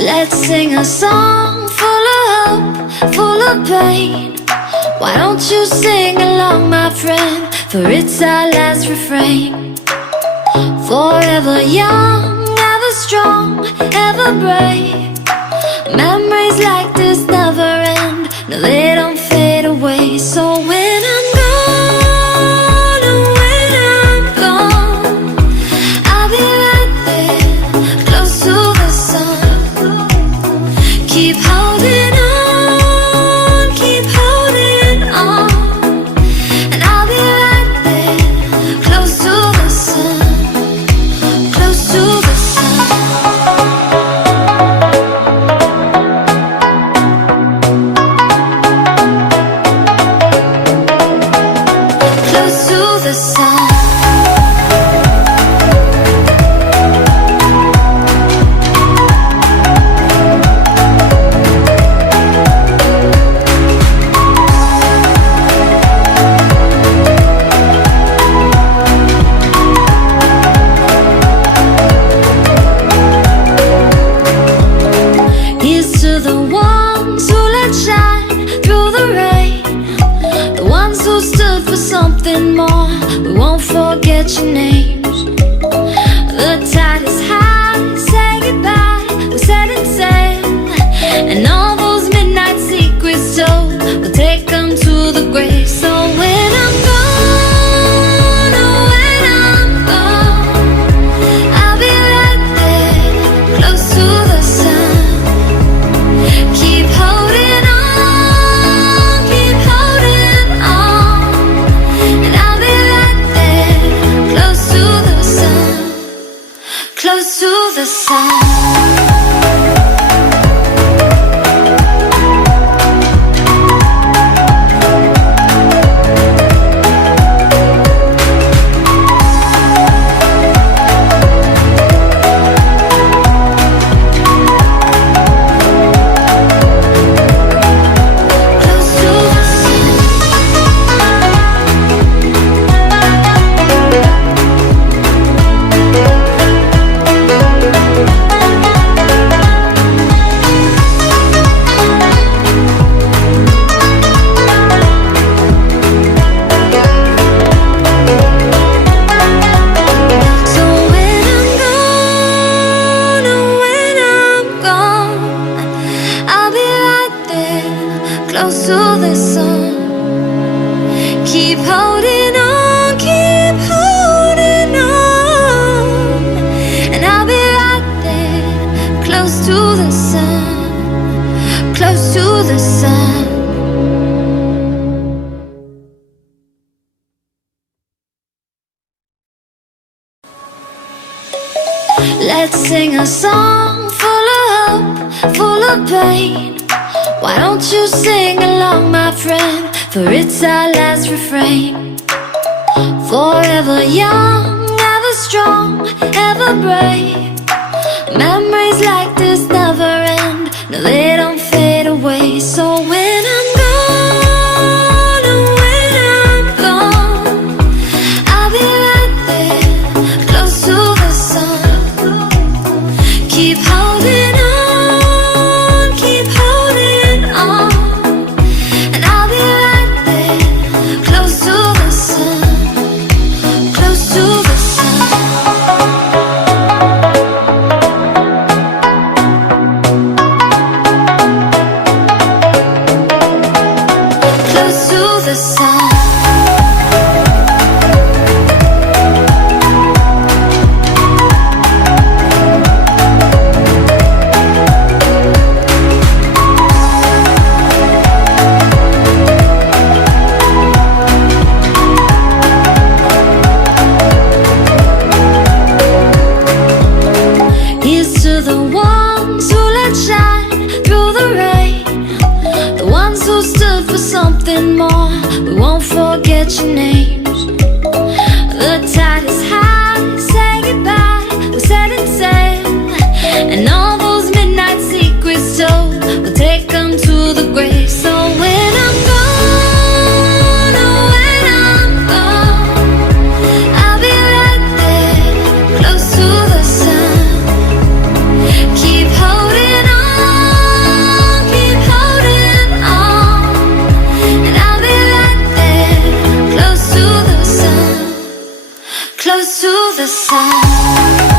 Let's sing a song full of hope, full of pain. Why don't you sing along, my friend? For it's our last refrain. Forever young, ever strong, ever brave. Memories like this never end. No, they don't fade away. So when I'm gone, oh, when I'm gone, I'll be right there, close to the sun. Keep holding on, keep holding on, and I'll be right there, close to the sun, close to the sun. Close to the sun. Here's to the ones who let shine through the rain, the ones who stood for something more. We won't forget your names. The tide is high, say goodbye, we're setting sail, and all those midnight secrets told, we'll take them to the grave. So when I'm gone, oh, when I'm gone, I'll be right there, close to the sun. Keep holding on, keep holding on, and I'll be right there, close to the sun, close to the sun. Close to the sun. So when I'm gone, oh, when I'm gone, I'll be right there, close to the sun. Keep holding on, keep holding on, and I'll be right there, close to the sun, close to the sun. Let's sing a song full of hope, full of pain. Why don't you sing along, my friend? For it's our last refrain. Forever young, ever strong, ever brave. Memories like this never end. No, they don't fade away. So when I'm gone, oh, when I'm gone, I'll be right there, close to the sun. Keep holding on, keep holding on, and I'll be right there, close to the sun, close to the sun. Close to the sun. close to the sun.